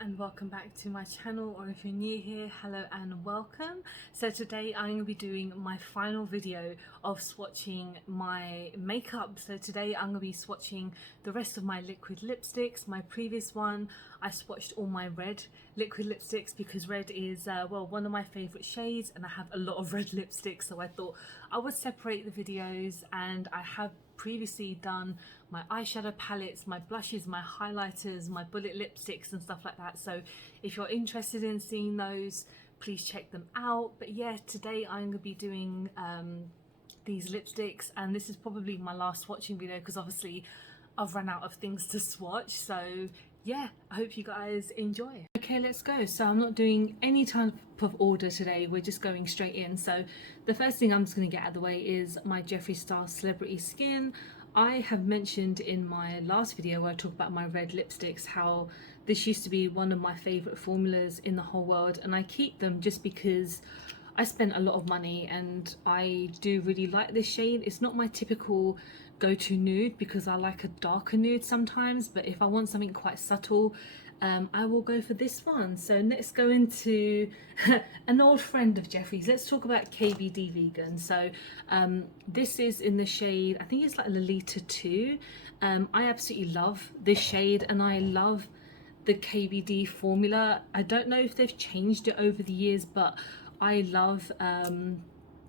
and welcome back to my channel, or if you're new here, hello and welcome. So today I'm going to be doing my final video of swatching my makeup. So today I'm going to be swatching the rest of my liquid lipsticks. My previous one I swatched all my red liquid lipsticks because red is well, one of my favorite shades, and I have a lot of red lipsticks, so I thought I would separate the videos. And I have previously done my eyeshadow palettes, my blushes, my highlighters, my bullet lipsticks and stuff like that. So if you're interested in seeing those, please check them out. But yeah, today I'm going to be doing these lipsticks, and this is probably my last swatching video because obviously I've run out of things to swatch. So yeah, I hope you guys enjoy. Okay, let's go. So I'm not doing any type of order today, we're just going straight in. So the first thing I'm just going to get out of the way is my Jeffree Star Celebrity Skin. I have mentioned in my last video where I talk about my red lipsticks how this used to be one of my favorite formulas in the whole world, and I keep them just because I spent a lot of money and I do really like this shade. It's not my typical go-to nude because I like a darker nude sometimes, but if I want something quite subtle, I will go for this one. So let's go into an old friend of Jeffree's. Let's talk about KBD Vegan. So this is in the shade, I think it's like Lolita 2. I absolutely love this shade, and I love the KBD formula. I don't know if they've changed it over the years, but I love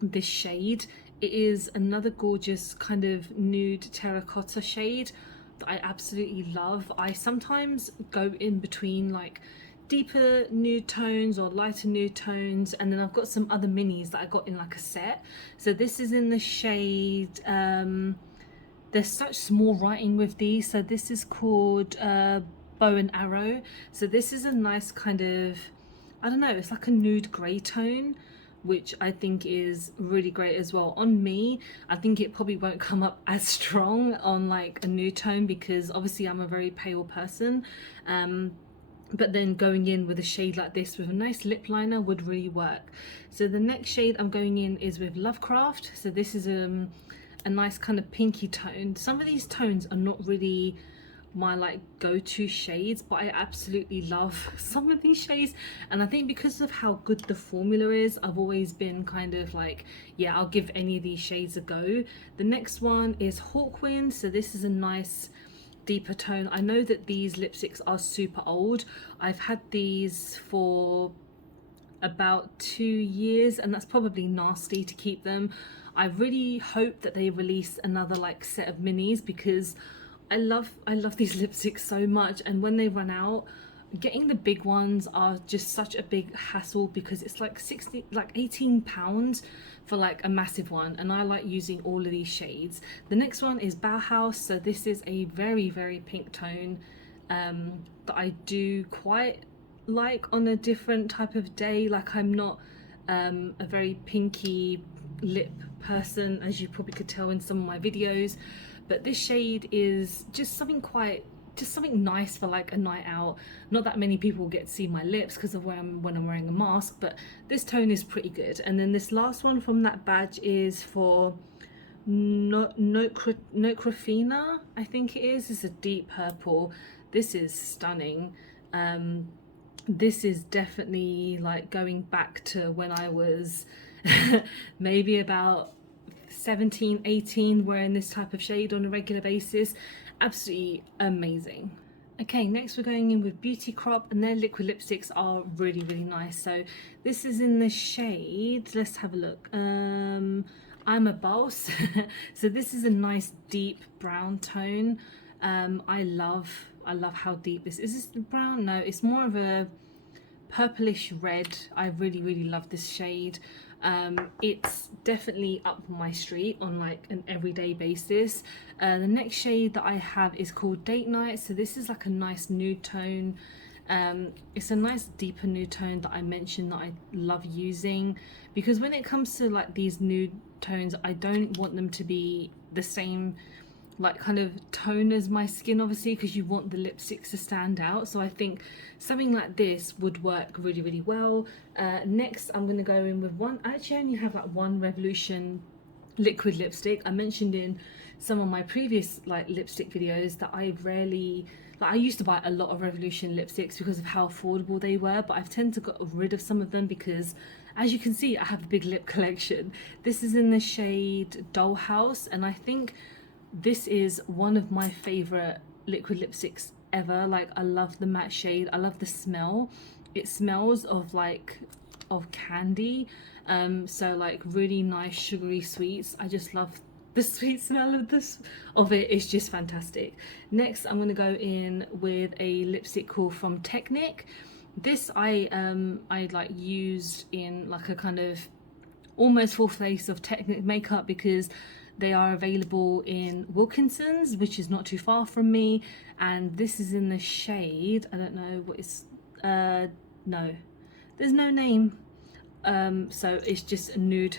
this shade. It is another gorgeous kind of nude terracotta shade that I absolutely love. I sometimes go in between like deeper nude tones or lighter nude tones, and then I've got some other minis that I got in like a set. So this is in the shade, there's such small writing with these, so this is called Bow and Arrow. So this is a nice kind of, I don't know, it's like a nude grey tone, which I think is really great as well. On me, I think it probably won't come up as strong on like a nude tone because obviously I'm a very pale person. But then going in with a shade like this with a nice lip liner would really work. So the next shade I'm going in is with Lovecraft. So this is a nice kind of pinky tone. Some of these tones are not really my like go-to shades, but I absolutely love some of these shades, and I think because of how good the formula is, I've always been kind of like, yeah, I'll give any of these shades a go. The next one is Hawkwind. So this is a nice deeper tone. I know that these lipsticks are super old. I've had these for about 2 years, and that's probably nasty to keep them. I really hope that they release another like set of minis because I love these lipsticks so much, and when they run out, getting the big ones are just such a big hassle because it's like 18 pounds for like a massive one, and I like using all of these shades. The next one is Bauhaus. So this is a very pink tone that I do quite like on a different type of day. Like I'm not a very pinky lip person, as you probably could tell in some of my videos, but this shade is just something nice for like a night out. Not that many people get to see my lips because of when I'm wearing a mask, but this tone is pretty good. And then this last one from that batch is for Nocrafina, I think it is. It's a deep purple. This is stunning. This is definitely like going back to when I was maybe about 17, 18, wearing this type of shade on a regular basis. Absolutely amazing. Okay, next we're going in with Beauty Crop, and their liquid lipsticks are really nice. So this is in the shade, let's have a look, I'm a Boss. So this is a nice deep brown tone. I love how deep this is. Is this brown? No, it's more of a purplish red. I really love this shade. It's definitely up my street on like an everyday basis. The next shade that I have is called Date Night. So this is like a nice nude tone. It's a nice deeper nude tone that I mentioned that I love using, because when it comes to like these nude tones, I don't want them to be the same like kind of tone as my skin, obviously, because you want the lipsticks to stand out. So I think something like this would work really well. Next I'm going to go in with one, I actually only have like one Revolution liquid lipstick. I mentioned in some of my previous like lipstick videos that I rarely like I used to buy a lot of Revolution lipsticks because of how affordable they were, but I've tended to get rid of some of them because, as you can see, I have a big lip collection. This is in the shade Dollhouse, and I think this is one of my favorite liquid lipsticks ever. Like, I love the matte shade, I love the smell. It smells of candy, so like really nice sugary sweets. I just love the sweet smell of it. It's just fantastic. Next, I'm gonna go in with a lipstick called from Technic. This I like used in like a kind of almost full face of Technic makeup because they are available in Wilkinson's, which is not too far from me, and this is in the shade, I don't know what it's, no, there's no name, so it's just a nude.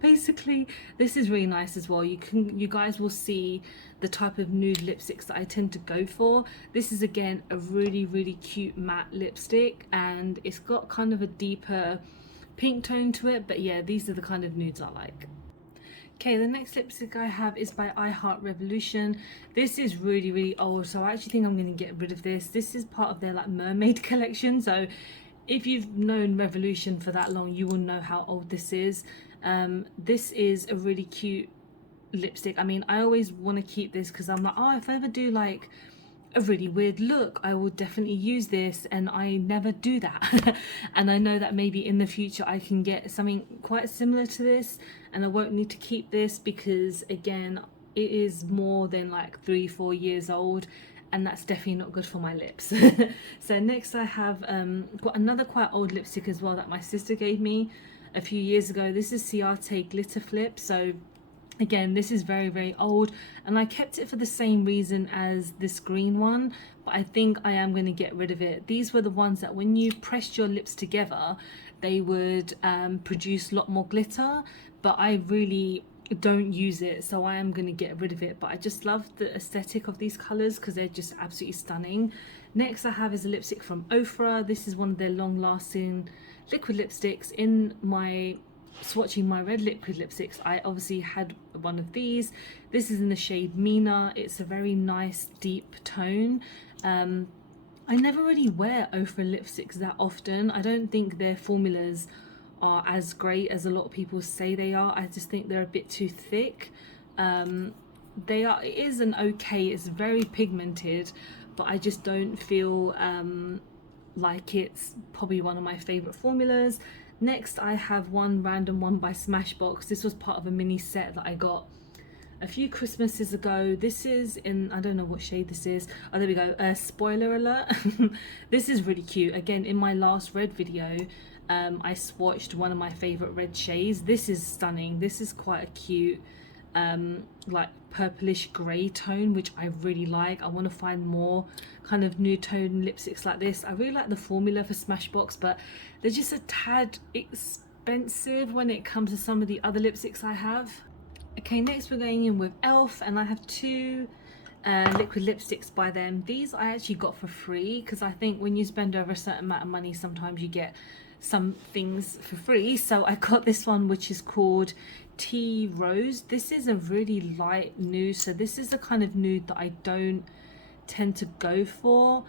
Basically, this is really nice as well. You guys will see the type of nude lipsticks that I tend to go for. This is again a really cute matte lipstick, and it's got kind of a deeper pink tone to it, but yeah, these are the kind of nudes I like. Okay, the next lipstick I have is by I Heart Revolution. This is really old, so I actually think I'm going to get rid of this. This is part of their like mermaid collection, so if you've known Revolution for that long, you will know how old this is. This is a really cute lipstick. I mean, I always want to keep this because I'm like, oh, if I ever do like a really weird look, I will definitely use this, and I never do that. And I know that maybe in the future I can get something quite similar to this, and I won't need to keep this because again, it is more than like 3-4 years old, and that's definitely not good for my lips. So next I have got another quite old lipstick as well that my sister gave me a few years ago. This is Ciate Glitter Flip. So again, this is very old, and I kept it for the same reason as this green one, but I think I am going to get rid of it. These were the ones that when you pressed your lips together, they would produce a lot more glitter, but I really don't use it, so I am going to get rid of it. But I just love the aesthetic of these colors because they're just absolutely stunning. Next I have is a lipstick from Ofra. This is one of their long-lasting liquid lipsticks. In my swatching my red liquid lipsticks, I obviously had one of these. This is in the shade Meena. It's a very nice deep tone. I never really wear Ofra lipsticks that often. I don't think their formulas are as great as a lot of people say they are. I just think they're a bit too thick. It is an okay, it's very pigmented, but I just don't feel like it's probably one of my favorite formulas. Next I have one random one by Smashbox. This was part of a mini set that I got a few Christmases ago. This is in, I don't know what shade this is. Oh, there we go. Spoiler alert. This is really cute. Again, in my last red video, I swatched one of my favorite red shades. This is stunning. This is quite a cute like purplish grey tone, which I really like. I want to find more kind of nude tone lipsticks like this. I really like the formula for Smashbox, but they're just a tad expensive when it comes to some of the other lipsticks I have. Okay, next we're going in with Elf, and I have two liquid lipsticks by them. These I actually got for free because I think when you spend over a certain amount of money, sometimes you get some things for free. So I got this one, which is called Tea Rose. This is a really light nude, so this is the kind of nude that I don't tend to go for.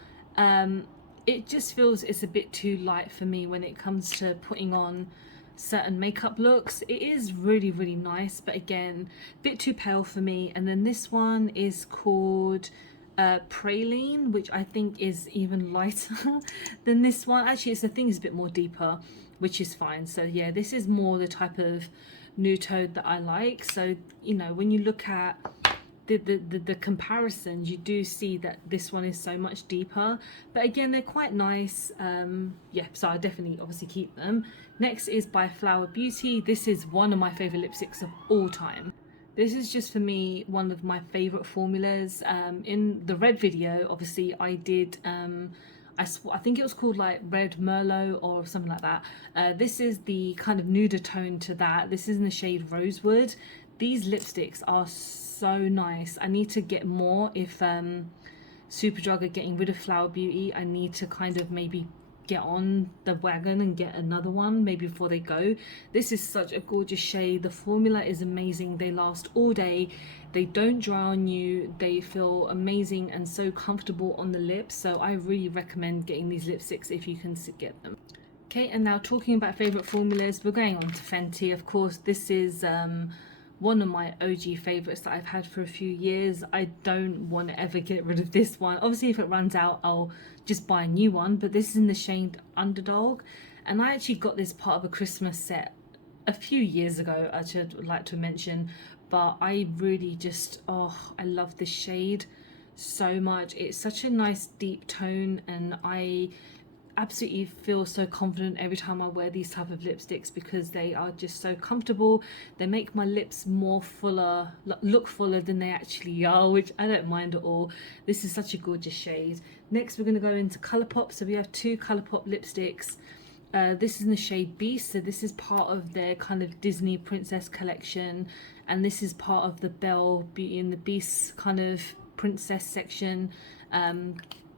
It just feels it's a bit too light for me when it comes to putting on certain makeup looks. It is really nice, but again, a bit too pale for me. And then this one is called Praline, which I think is even lighter than this one. Actually, it's, the thing is a bit more deeper, which is fine. So yeah, this is more the type of nude tone that I like. So, you know, when you look at the comparisons, you do see that this one is so much deeper, but again, they're quite nice. Yeah, so I definitely obviously keep them. Next is by Flower Beauty. This is one of my favorite lipsticks of all time. This is just for me one of my favorite formulas. In the red video, obviously I did I think it was called like Red Merlot or something like that. This is the kind of nuder tone to that. This is in the shade Rosewood. These lipsticks are so nice. I need to get more. If Superdrug are getting rid of Flower Beauty, I need to kind of maybe get on the wagon and get another one maybe before they go. This is such a gorgeous shade. The formula is amazing. They last all day. They don't dry on you. They feel amazing and so comfortable on the lips. So I really recommend getting these lipsticks if you can get them. Okay, and now talking about favorite formulas, we're going on to Fenty. Of course, this is one of my OG favorites that I've had for a few years. I don't want to ever get rid of this one. Obviously, if it runs out, I'll just buy a new one, but this is in the shade Underdog, and I actually got this part of a Christmas set a few years ago, I should like to mention, but I really just, oh, I love this shade so much. It's such a nice deep tone, and I absolutely feel so confident every time I wear these type of lipsticks because they are just so comfortable. They make my lips more fuller, look fuller than they actually are, which I don't mind at all. This is such a gorgeous shade. Next we're going to go into Colourpop. So we have two Colourpop lipsticks. This is in the shade Beast, so this is part of their kind of Disney princess collection, and this is part of the Belle, Beauty and the Beast kind of princess section.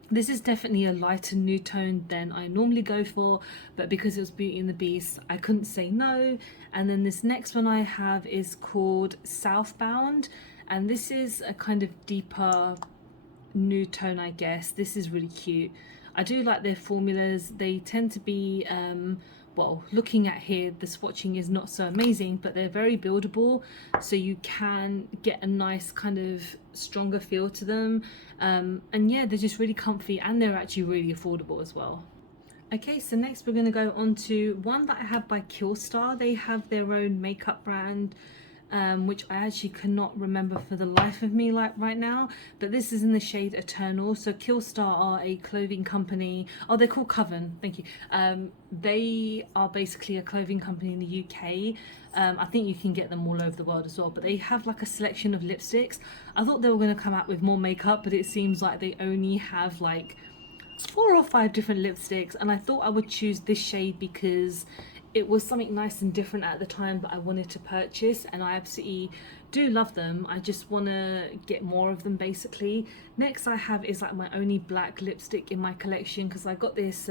This is definitely a lighter nude tone than I normally go for, but because it was Beauty and the Beast, I couldn't say no. And then this next one I have is called Southbound, and this is a kind of deeper nude tone, I guess. This is really cute. I do like their formulas. They tend to be, well, looking at here, the swatching is not so amazing, but they're very buildable, so you can get a nice kind of stronger feel to them. And yeah, they're just really comfy, and they're actually really affordable as well. Okay, so next we're going to go on to one that I have by Curestar. They have their own makeup brand, which I actually cannot remember for the life of me right now, but this is in the shade Eternal. So Curestar are a clothing company. Oh, they're called Coven, thank you. They are basically a clothing company in the UK. I think you can get them all over the world as well, but they have like a selection of lipsticks. I thought they were going to come out with more makeup, but it seems like they only have like 4 or 5 different lipsticks, and I thought I would choose this shade because it was something nice and different at the time that I wanted to purchase, and I absolutely do love them. I just want to get more of them basically. Next I have is like my only black lipstick in my collection, because I got this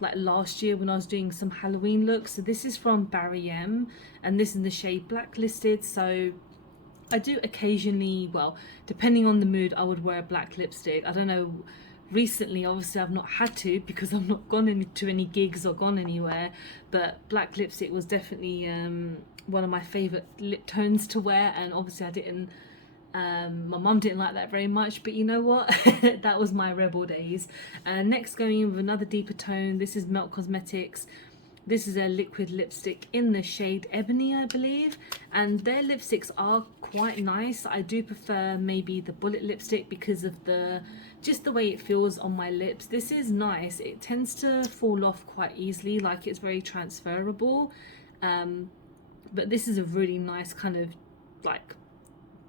like last year when I was doing some Halloween looks. So this is from Barry M, and this is in the shade Blacklisted. So I do occasionally, well, depending on the mood, I would wear a black lipstick. I don't know, recently obviously I've not had to because I've not gone to any gigs or gone anywhere, but black lipstick was definitely one of my favorite lip tones to wear, and obviously I didn't, my mum didn't like that very much, but you know what, that was my rebel days. Next, going in with another deeper tone, this is Melt Cosmetics. This is a liquid lipstick in the shade Ebony, I believe, and their lipsticks are quite nice. I do prefer maybe the bullet lipstick because of just the way it feels on my lips. This is nice. It tends to fall off quite easily, like it's very transferable, but this is a really nice kind of like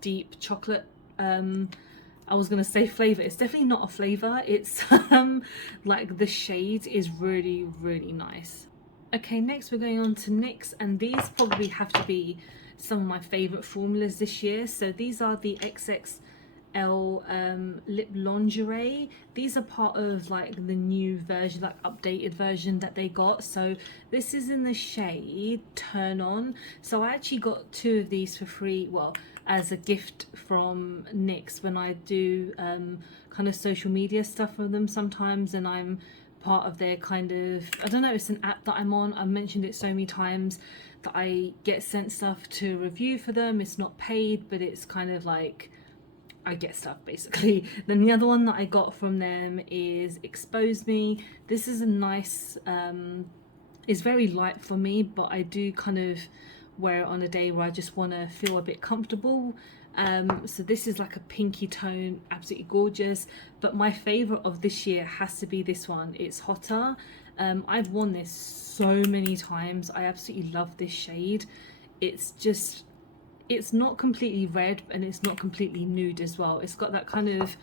deep chocolate, I was gonna say flavor. It's definitely not a flavor. It's like the shade is really, really nice. Okay, next we're going on to NYX, and these probably have to be some of my favorite formulas this year. So these are the XXL lip lingerie. These are part of like the new version, like updated version that they got. So this is in the shade Turn On. So I actually got 2 of these for free, well, as a gift from NYX when I do kind of social media stuff for them sometimes, and I'm part of their kind of, I don't know, it's an app that I'm on. I've mentioned it so many times that I get sent stuff to review for them. It's not paid, but it's kind of like I get stuff basically. Then the other one that I got from them is Expose Me. This is a nice, it's very light for me, but I do kind of wear it on a day where I just want to feel a bit comfortable. So this is like a pinky tone, absolutely gorgeous, but my favorite of this year has to be this one. It's Hotter. I've worn this so many times. I absolutely love this shade. It's just, it's not completely red and it's not completely nude as well. It's got that kind of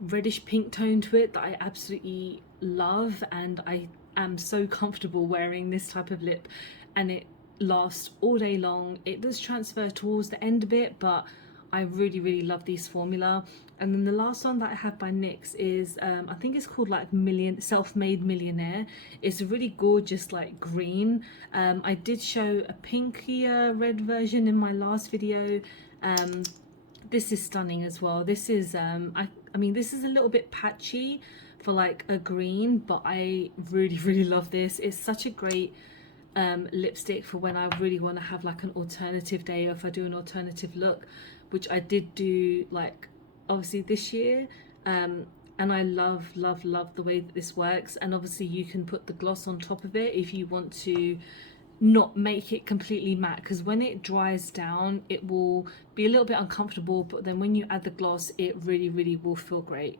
reddish pink tone to it that I absolutely love, and I am so comfortable wearing this type of lip, and it lasts all day long. It does transfer towards the end a bit, but I really love these formula. And then the last one that I have by NYX is I think it's called like Self-Made Millionaire. It's a really gorgeous like green. I did show a pinkier red version in my last video. This is stunning as well. This is I mean, this is a little bit patchy for like a green, but I really love this. It's such a great lipstick for when I really want to have like an alternative day, or if I do an alternative look, which I did do like obviously this year. And I love the way that this works. And obviously you can put the gloss on top of it if you want to not make it completely matte, because when it dries down it will be a little bit uncomfortable, but then when you add the gloss it really will feel great.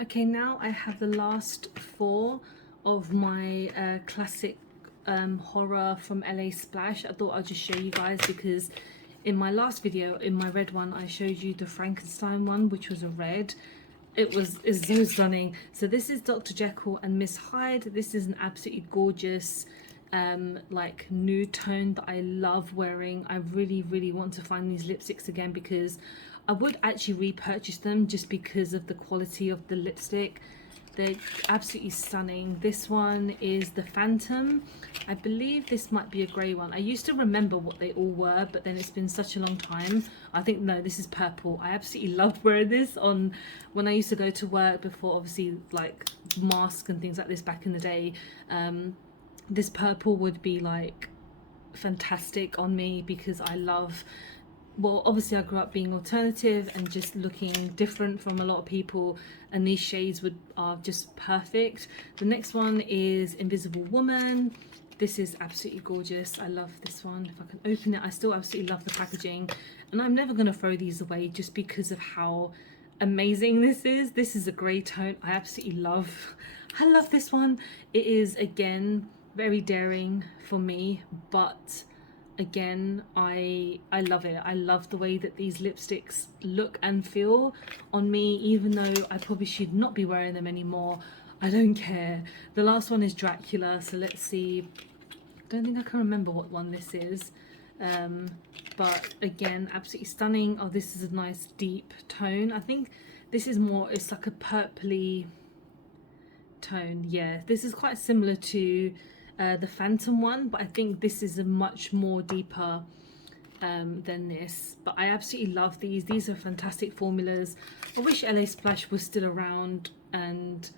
Okay, now I have the last 4 of my classic horror from LA Splash. I thought I'd just show you guys because in my last video, in my red one, I showed you the Frankenstein one, which was a red. It's so stunning. So this is Dr. Jekyll and Miss Hyde. This is an absolutely gorgeous like nude tone that I love wearing. I really want to find these lipsticks again, because I would actually repurchase them just because of the quality of the lipstick. They're absolutely stunning. This one is the Phantom. I believe this might be a grey one. I used to remember what they all were, but then it's been such a long time. I think, no, this is purple. I absolutely loved wearing this on when I used to go to work before, obviously, like masks and things like this back in the day. This purple would be like fantastic on me because I love, well, obviously I grew up being alternative and just looking different from a lot of people, and these shades are just perfect. The next one is Invisible Woman. This is absolutely gorgeous. I love this one. If I can open it, I still absolutely love the packaging, and I'm never going to throw these away just because of how amazing this is. This is a grey tone. I absolutely love. I love this one. It is, again, very daring for me, but again, I love it. I love the way that these lipsticks look and feel on me, even though I probably should not be wearing them anymore. I don't care. The last one is Dracula, so let's see. I don't think I can remember what one this is, but again, absolutely stunning. Oh, this is a nice deep tone. I think this is more, it's like a purpley tone. Yeah, this is quite similar to the Phantom one, but I think this is a much more deeper than this. But I absolutely love these. These are fantastic formulas. I wish LA Splash was still around, and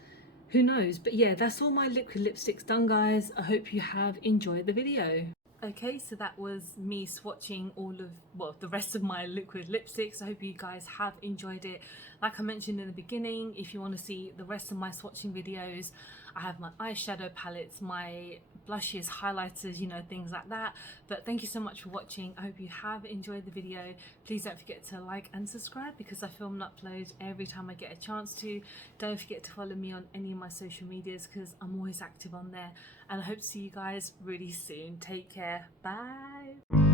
who knows. But yeah, that's all my liquid lipsticks done, guys. I hope you have enjoyed the video. Okay, so that was me swatching all of, well, the rest of my liquid lipsticks. I hope you guys have enjoyed it. Like I mentioned in the beginning, if you want to see the rest of my swatching videos, I have my eyeshadow palettes, my blushes, highlighters, you know, things like that. But thank you so much for watching. I hope you have enjoyed the video. Please don't forget to like and subscribe, because I film and upload every time I get a chance to. Don't forget to follow me on any of my social medias, because I'm always active on there. And I hope to see you guys really soon. Take care. Bye.